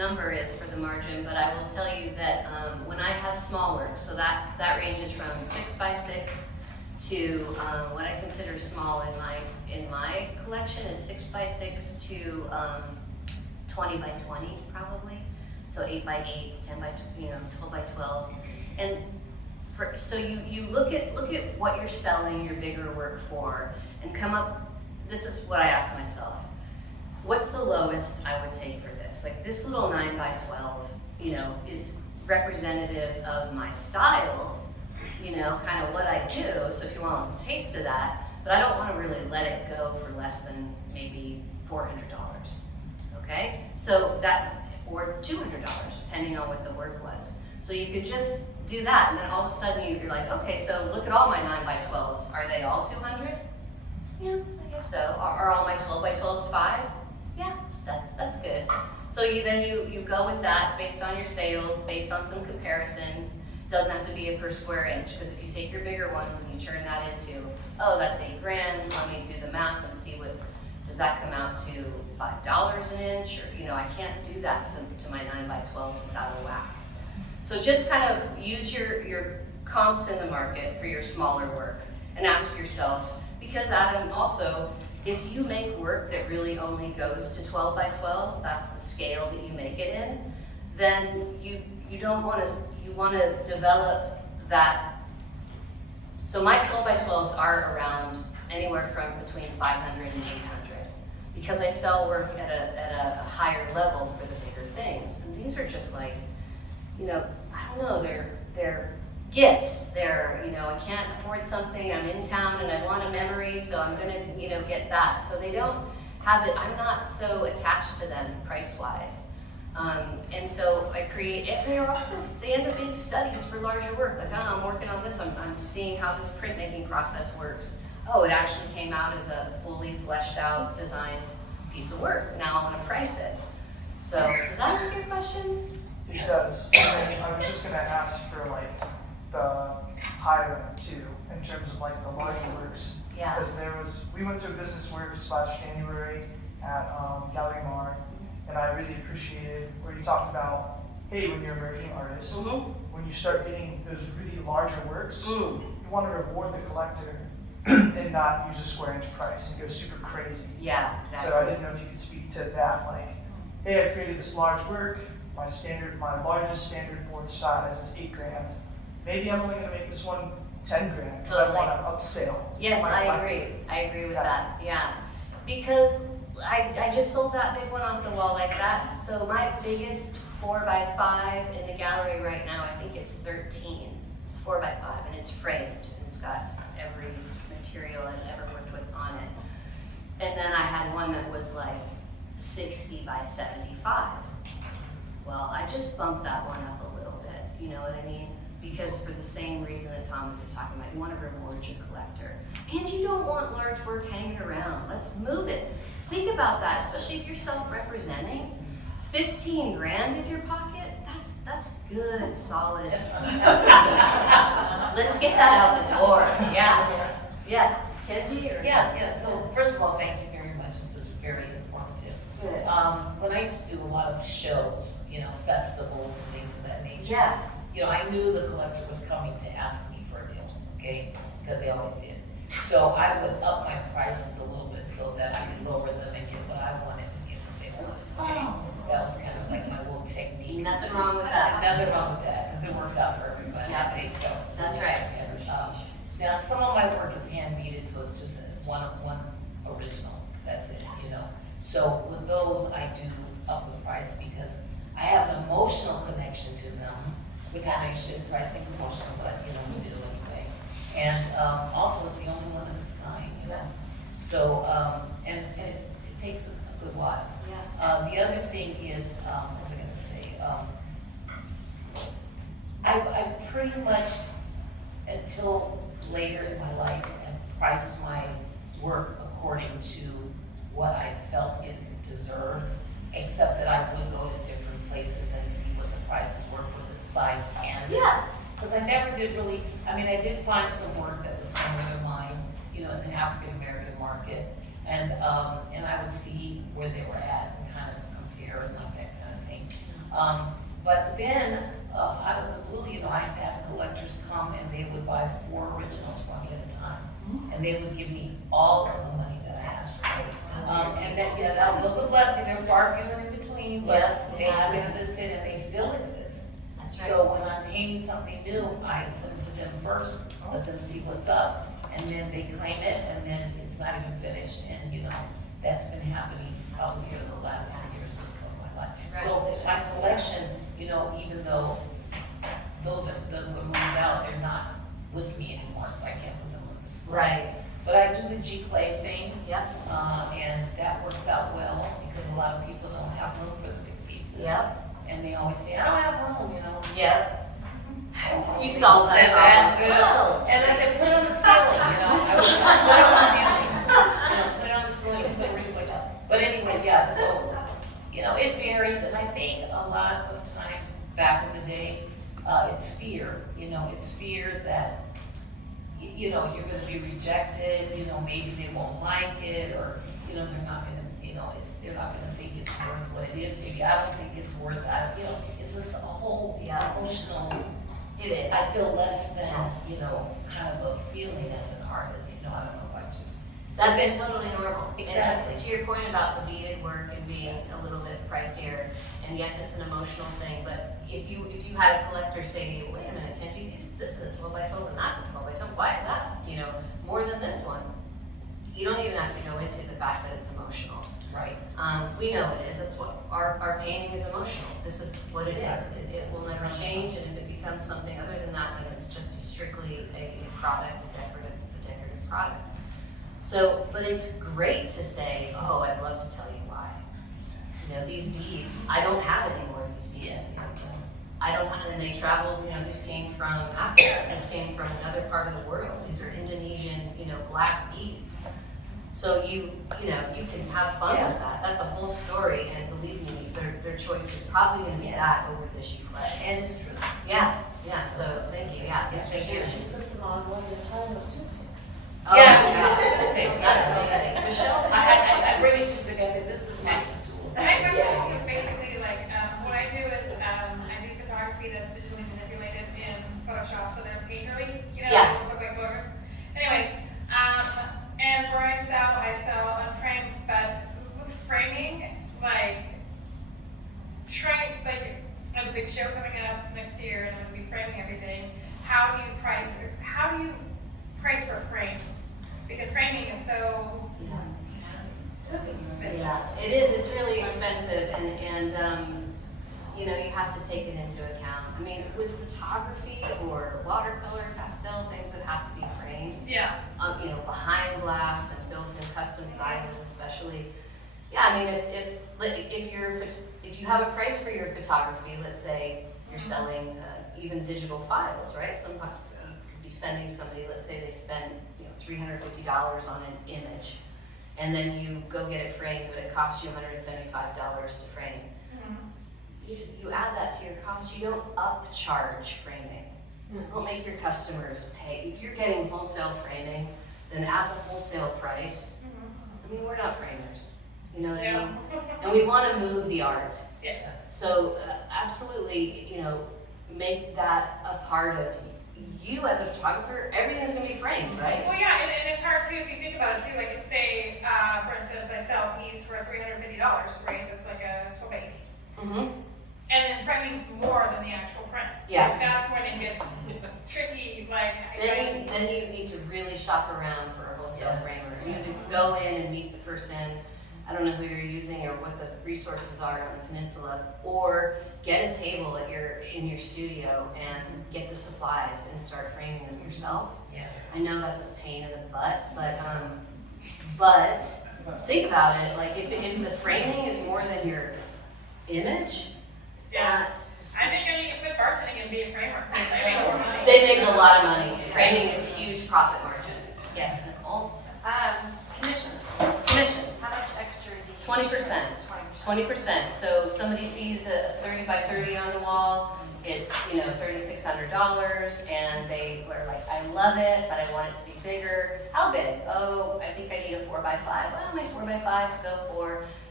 number is for the margin, but I will tell you that when I have small work, so that ranges from 6 by 6 to what I consider small in my collection is 6 by 6 to 20 by 20 probably. So 8 by 8s, 10 by 12 by 12s, and so you look at what you're selling your bigger work for, and come up. This is what I ask myself: what's the lowest I would take for this? Like this little 9 by 12, is representative of my style, kind of what I do. So if you want a taste of that, but I don't want to really let it go for less than maybe $400. Okay, so that. Or $200, depending on what the work was. So you could just do that, and then all of a sudden you're like, okay, so look at all my 9 by 12s. Are they all 200? Yeah, I guess so. Are all my 12 by 12s 5? Yeah, that's good. So you go with that based on your sales, based on some comparisons. It doesn't have to be a per square inch, because if you take your bigger ones and you turn that into, oh, that's $8,000. Let me do the math and see what. Does that come out to $5 an inch? Or, I can't do that to my 9 by 12s, it's out of whack. So just kind of use your comps in the market for your smaller work and ask yourself, because Adam, also, if you make work that really only goes to 12 by 12, that's the scale that you make it in, then you want to develop that. So my 12 by 12s are around anywhere from between 500 and 800. Because I sell work at a higher level for the bigger things. And these are just like, I don't know, they're gifts. They're, I can't afford something, I'm in town and I want a memory, so I'm gonna, get that. So they don't have it, I'm not so attached to them price-wise. And so I create, if they end up being studies for larger work. Like, oh, I'm working on this, I'm seeing how this printmaking process works. Oh, it actually came out as a fully fleshed out, designed piece of work. Now I want to price it. So, does that answer your question? It does. And then I was just gonna ask for the higher end too, in terms of the larger works. Yeah. Because we went to a BusinessWorks last January at Gallery Mar, and I really appreciated where you talked about, hey, when you're an emerging artist, when you start getting those really larger works, you want to reward the collector and not use a square inch price and go super crazy. Yeah, exactly. So I didn't know if you could speak to that, hey, I created this large work, my largest standard fourth size is $8,000. Maybe I'm only gonna make this one $10,000 because I want to upsell. Yes, I agree. I agree with that. Yeah, because I just sold that big one off the wall like that. So my biggest 4 by 5 in the gallery right now, I think it's 13. It's 4 by 5 and it's framed. It's got every material I've ever worked with on it. And then I had one that was 60 by 75. Well, I just bumped that one up a little bit, you know what I mean? Because for the same reason that Thomas is talking about, you want to reward your collector. And you don't want large work hanging around. Let's move it. Think about that, especially if you're self-representing. $15,000 in your pocket, that's good, solid. Let's get that out the door. Yeah. Kenji? Yeah, so first of all, thank you very much. This is very informative. Good. When I used to do a lot of shows, festivals and things of that nature. Yeah. I knew the collector was coming to ask me for a deal, okay? Because they always did. So I would up my prices a little bit so that I could lower them and get what I wanted and get what they wanted, okay? That was kind of like my little technique. Nothing wrong with that. Nothing wrong with that, because it worked out for everybody. Yeah. There you go. That's right. And, now, some of my work is hand-beaded, so it's just one original, that's it, So with those, I do up the price because I have an emotional connection to them, which I know you shouldn't price things emotional, but we do anyway. And also, it's the only one of its kind, So, and it takes a good while. Yeah. The other thing is, what was I gonna say? I pretty much, until later in my life, have priced my work according to what I felt it deserved, except that I would go to different places and see what the prices were for the size canvas. Yeah. Because I never did really, I did find some work that was similar to mine, in the African American market, and I would see where they were at and kind of compare and like that kind of thing. But then, out of the blue, I've had collectors come and they would buy 4 originals from me at a time. And they would give me all of the money that I asked for. And that was a blessing. They're far few and in between, but they have existed and they still exist. That's right. So when I'm painting something new, I send it to them first, let them see what's up, and then they claim it, and then it's not even finished. And that's been happening probably here the last 3 years of my life. So my collection, even though those are moved out, they're not with me anymore, so I can't put them on display. Right. But I do the G-Clay thing, Yep. and that works out well because a lot of people don't have room for the big pieces. Yep. And they always say, I don't have room, Yep. You solved that problem. Well. And I said, put it on the ceiling, I was like, put it on the ceiling. Put it on the ceiling and put a reflection. But anyway, yeah, so, it varies, and I think a lot of times back in the day, it's fear. It's fear that, you're gonna be rejected, maybe they won't like it, or, they're not gonna, they're not gonna think it's worth what it is. Maybe I don't think it's worth that, it's just a whole emotional. It is. I feel less than, kind of a feeling as an artist, I don't know if I should. That's totally normal. Exactly. And to your point about the beaded work and being a little bit pricier, and yes, it's an emotional thing, but if you had a collector say to you, wait a minute, Kenji, this is a 12 by 12 and that's a 12 by 12, why is that, more than this one? You don't even have to go into the fact that it's emotional. Right. We know it is. It's what our painting is emotional. This is what it is. It will never change, and if it becomes something other than that, then it's just strictly a product, a decorative product. So, but it's great to say, oh, I'd love to tell you why. These beads, I don't have any more of these beads. I don't have, and they traveled, these came from Africa. This came from another part of the world. These are Indonesian, glass beads. So you can have fun with that. That's a whole story, and believe me, their choice is probably going to be that over the G-Clay. And it's true. Yeah. So thank you. Yeah, thanks for sharing. She puts them on one at a time with toothpicks. Oh, Yeah. That's amazing. Michelle, I bring it to the guy, I say, this is my tool. My question is basically like, what I do is, I do photography that's digitally manipulated in Photoshop, so they're painterly, Yeah. they look like photos. Anyways, and where I sell unframed, but with framing, I have a big show coming up next year, and I'm gonna be framing everything. How do you price for a frame? Because framing is so expensive. yeah, it is. It's really expensive, and you have to take it into account. I mean, with photography or watercolor, pastel, things that have to be framed, Yeah. behind glass and built-in custom sizes, especially. Yeah, I mean, if you have a price for your photography, let's say you're selling even digital files, right? Sometimes you'd be sending somebody, let's say they spend $350 on an image, and then you go get it framed, but it costs you $175 to frame. You add that to your cost. You don't upcharge framing. Don't make your customers pay. If you're getting wholesale framing, then at the wholesale price. I mean, we're not framers. You know what I mean? And we want to move the art. Yes. So absolutely, make that a part of you as a photographer. Everything's going to be framed, right? Well, yeah, and it's hard too if you think about it too. Like, it's say, for instance, I sell a piece for $350, right? That's like a 12 by 18. Mm-hmm. And then framing's more than the actual print. Yeah. Like, that's when it gets tricky. Like, Then you need to really shop around for a wholesale framer. You need to go in and meet the person. I don't know who you're using or what the resources are on the peninsula, or get a table in your studio and get the supplies and start framing them yourself. Yeah. I know that's a pain in the butt, but think about it. Like if the framing is more than your image, that's I think I need to quit bartending and be a framer. I make more money. they make a lot of money. Framing is huge profit margin. Yes, Nicole. Commissions. How much extra do you? 20%. 20%. So somebody sees a 30 by 30 on the wall, it's $3,600, and they were like, I love it, but I want it to be bigger. How big? Oh, I think I need a 4 by 5. Well, my 4 by 5s go for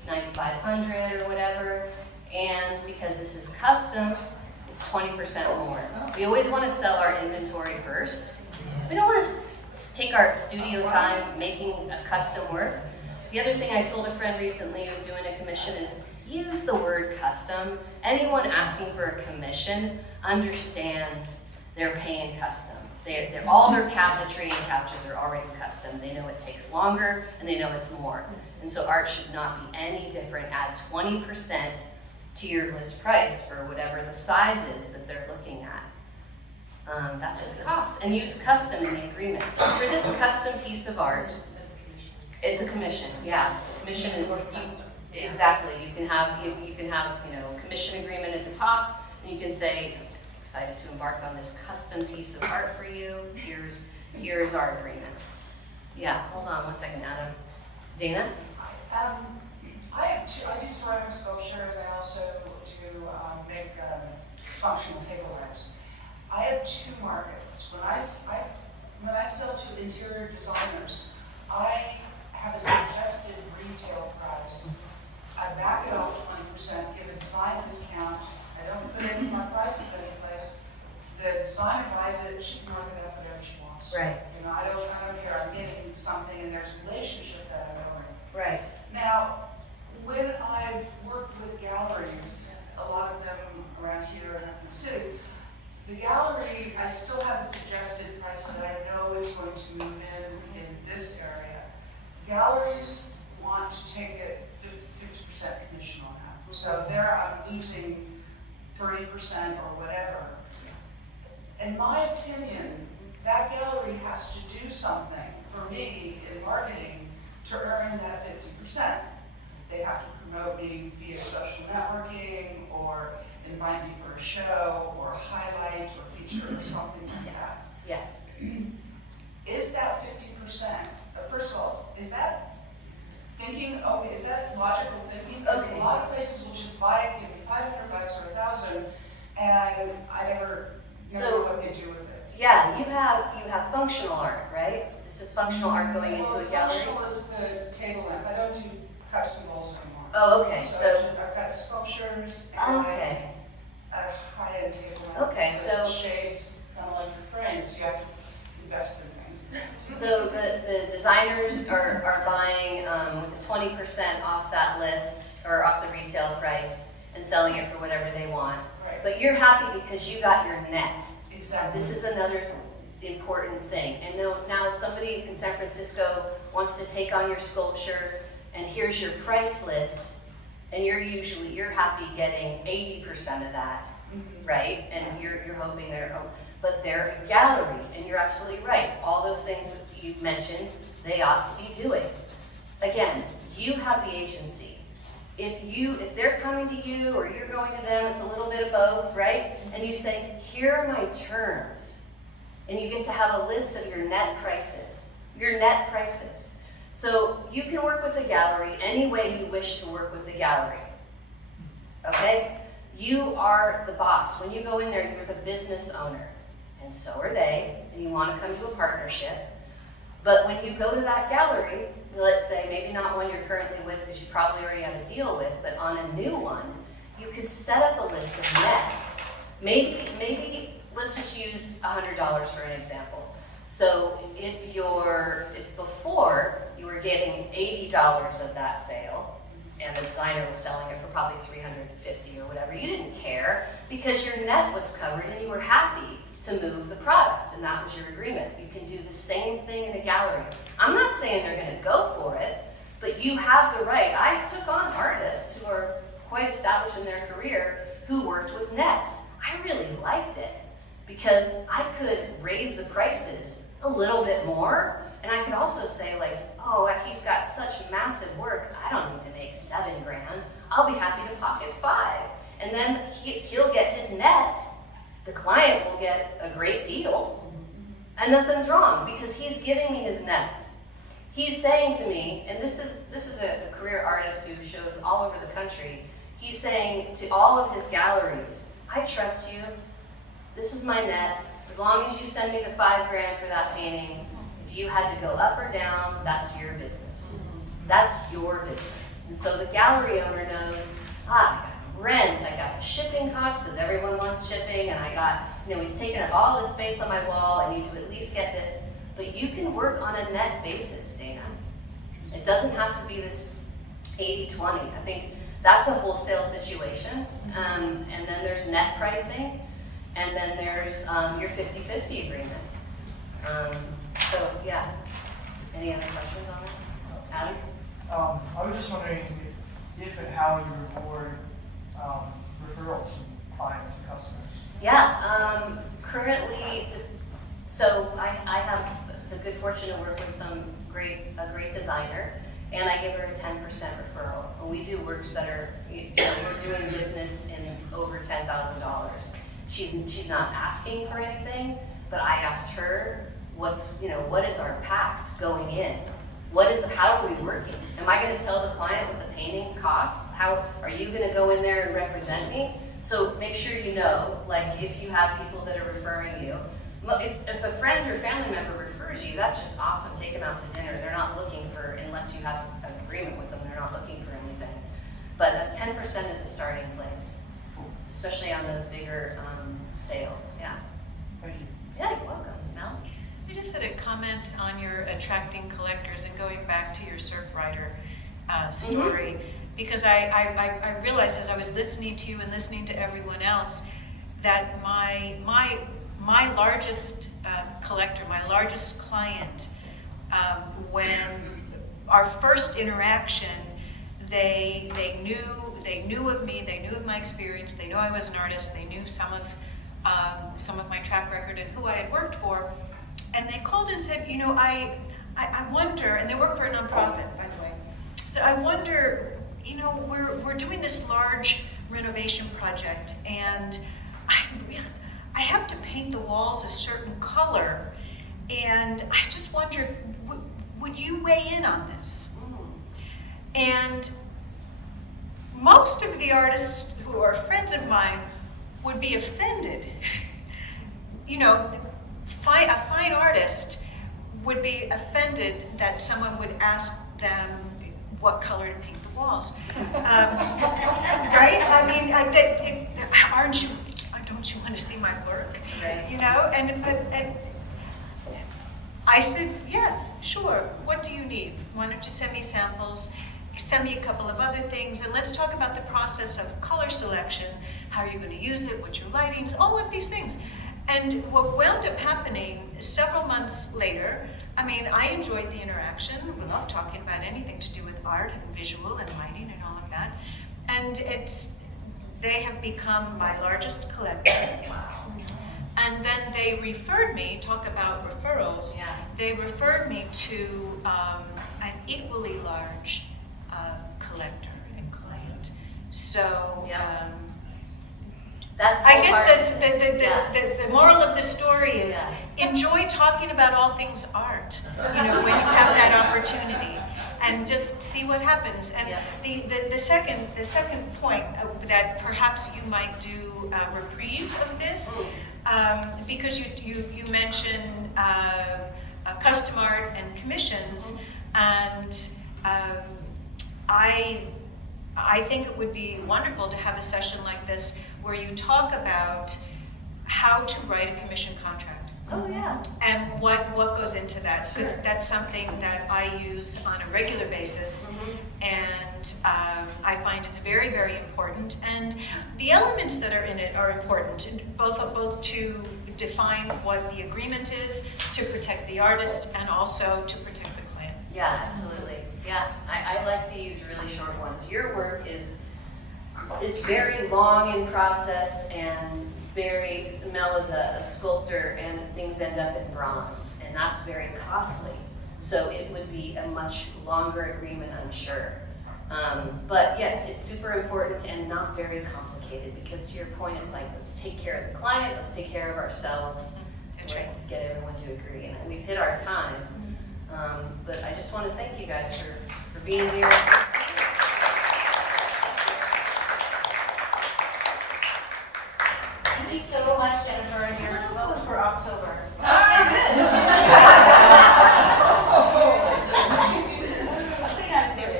$9,500 or whatever. And because this is custom, it's 20% more. We always want to sell our inventory first. We don't want to take our studio time making a custom work. The other thing I told a friend recently who was doing a commission is use the word custom. Anyone asking for a commission understands they're paying custom. All their cabinetry and couches are already custom. They know it takes longer and they know it's more. And so art should not be any different. Add 20% to your list price for whatever the size is that they're looking at. That's what it costs. And use custom in the agreement. For this custom piece of art, it's a commission. Yeah, it's a commission. Exactly. You can have commission agreement at the top, and you can say, excited to embark on this custom piece of art for you. Here's our agreement. Yeah, hold on 1 second, Adam. Dana? I do ceramic sculpture, and I also do make functional table lamps. I have two markets. When I sell to interior designers, I have a suggested retail price. I back it off 20%, give a design discount. I don't put any of my prices anyplace. The designer buys it, she can mark it up whatever she wants. Right. I don't care. I'm getting something, and there's a relationship that I'm building. Right. Now, when I've worked with galleries, a lot of them around here in the city, the gallery, I still have a suggested price so that I know it's going to move in this area. Galleries want to take it 50% commission on that. So there I'm losing 30% or whatever. In my opinion, that gallery has to do something for me in marketing to earn that 50%. They have to promote me via social networking or invite me for a show or a highlight or feature or something like that. Yes. Is that 50%? First of all, is that thinking, okay, is that logical thinking? Because a lot of places will just buy it, give me $500 or $1,000, and I never know what they do with it. Yeah, you have functional art, right? This is functional art going into a gallery? Functional is the table lamp. I don't do cups and bowls anymore. Oh, okay, so I've got sculptures and a high-end table lamp. Okay, so shades, kind of like your frames, you have to invest in things. So the designers are buying with the 20% off that list, or off the retail price, and selling it for whatever they want. Right. But you're happy because you got your net. Exactly. This is another important thing. And now if somebody in San Francisco wants to take on your sculpture, and here's your price list, and you're happy getting 80% of that, right? And you're hoping but they're a gallery, and you're absolutely right. All those things that you mentioned, they ought to be doing. Again, you have the agency. If they're coming to you or you're going to them, it's a little bit of both, right? And you say, here are my terms. And you get to have a list of your net prices. So you can work with a gallery any way you wish to work with a gallery. Okay? You are the boss. When you go in there, you're the business owner. And so are they. And you want to come to a partnership. But when you go to that gallery, let's say maybe not one you're currently with because you probably already have a deal with, but on a new one, you could set up a list of nets. Maybe let's just use $100 for an example. So if before you were getting $80 of that sale, and the designer was selling it for probably $350 or whatever, you didn't care because your net was covered and you were happy to move the product, and that was your agreement. You can do the same thing in a gallery. I'm not saying they're going to go for it, but you have the right. I took on artists who are quite established in their career who worked with nets. I really liked it because I could raise the prices a little bit more, and I could also say oh, he's got such massive work, I don't need to make $7 grand. I'll be happy to pocket $5. And then he'll get his net. The client will get a great deal, and nothing's wrong because he's giving me his nets. He's saying to me, and this is a career artist who shows all over the country, he's saying to all of his galleries, I trust you, this is my net, as long as you send me the $5 grand for that painting, if you had to go up or down, that's your business. That's your business. And so the gallery owner knows, I got rent, I got the shipping costs, because everyone wants shipping, and I got, he's taking up all this space on my wall, I need to at least get this. But you can work on a net basis, Dana. It doesn't have to be this 80-20. I think that's a wholesale situation. And then there's net pricing, and then there's your 50-50 agreement. So yeah, any other questions on that? Adam? I was just wondering if and how you reward referrals from clients and customers. Yeah, currently, so I have the good fortune to work with a great designer, and I give her a 10% referral. And we do works that are, you're doing business in over $10,000. She's not asking for anything, but I asked her, what is our pact going in? How are we working? Am I going to tell the client what the painting costs? How are you going to go in there and represent me? So make sure you know, like if you have people that are referring you, if a friend or family member refers you, that's just awesome. Take them out to dinner. They're not looking for, unless you have an agreement with them, they're not looking for anything. But 10% is a starting place, especially on those bigger sales. Yeah. Thank you. Yeah, you're welcome. Mel? I just had a comment on your attracting collectors and going back to your Surfrider story, because I realized as I was listening to you and listening to everyone else that my largest collector, my largest client, when our first interaction, they knew of me, they knew of my experience, they knew I was an artist, they knew some of my track record and who I had worked for. And they called and said, I wonder, and they work for a nonprofit, by the way. So I wonder, we're doing this large renovation project, and I have to paint the walls a certain color, and I just wonder, would you weigh in on this? And most of the artists who are friends of mine would be offended. A fine artist would be offended that someone would ask them what color to paint the walls. Right? I mean, don't you want to see my work? Right. And I said, yes, sure. What do you need? Why don't you send me samples? Send me a couple of other things, and let's talk about the process of color selection. How are you going to use it? What's your lighting? All of these things. And what wound up happening several months later, I enjoyed the interaction. We love talking about anything to do with art and visual and lighting and all of that. And they have become my largest collector. Wow. And then they referred me, talk about referrals, Yeah. they referred me to an equally large collector and client. So Yeah. That's I guess wholeheartedness. the moral of the story is enjoy talking about all things art, when you have that opportunity, and just see what happens. And the second point that perhaps you might do a reprieve of this, because you mentioned custom art and commissions, and I think it would be wonderful to have a session like this where you talk about how to write a commission contract. Oh yeah. And what goes into that, because that's something that I use on a regular basis, and I find it's very, very important. And the elements that are in it are important, both to define what the agreement is, to protect the artist, and also to protect the client. Yeah, absolutely. Yeah, I like to use really short ones. Your work is very long in process, and Mel is a sculptor, and things end up in bronze, and that's very costly. So it would be a much longer agreement, I'm sure. But yes, it's super important and not very complicated, because to your point, it's like, let's take care of the client, let's take care of ourselves, That's right. get everyone to agree. And we've hit our time. But I just want to thank you guys for being here. Thank you so much, Jennifer, and your vote for October. Something out of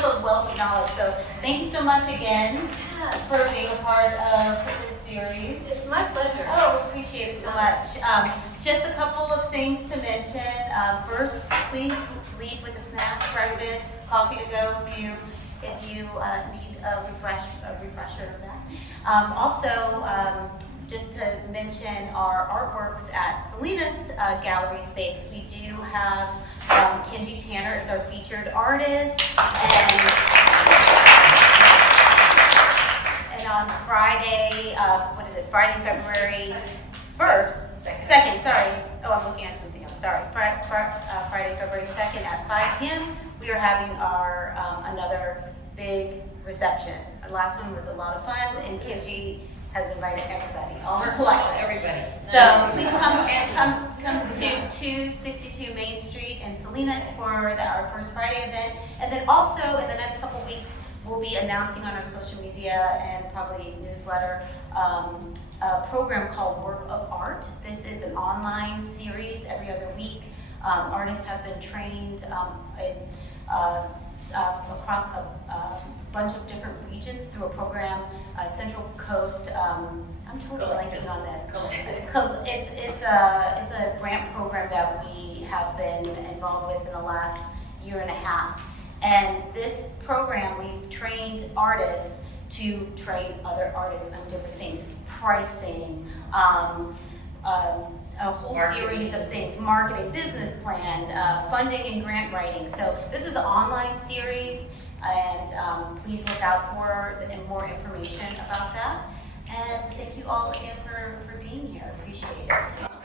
have a wealth of knowledge. So thank you so much again for being a part of this series. It's my pleasure. Oh, appreciate it so much. Just a couple of things to mention. First, please leave with a snack, breakfast, coffee to go if you need a refresher of that. Also, just to mention our artworks at Selena's gallery space. We do have Kenji Tanner is our featured artist, and on Friday, Friday, February 2nd, sorry. Oh, I'm looking at something else, sorry. Friday, February 2nd at 5 p.m. we are having our another big reception. Our last one was a lot of fun, and Kenji has invited everybody, all her collectors. Everybody. So please come to 262 Main Street in Salinas for our first Friday event. And then also in the next couple weeks, we'll be announcing on our social media and probably newsletter a program called Work of Art. This is an online series every other week. Artists have been trained across a bunch of different regions through a program, Central Coast. I'm totally blanking on this. It's a grant program that we have been involved with in the last year and a half. And this program, we've trained artists to train other artists on different things, pricing, a whole series of things, marketing, business plan, funding and grant writing. So this is an online series, and please look out for more information about that. And thank you all again for being here. Appreciate it.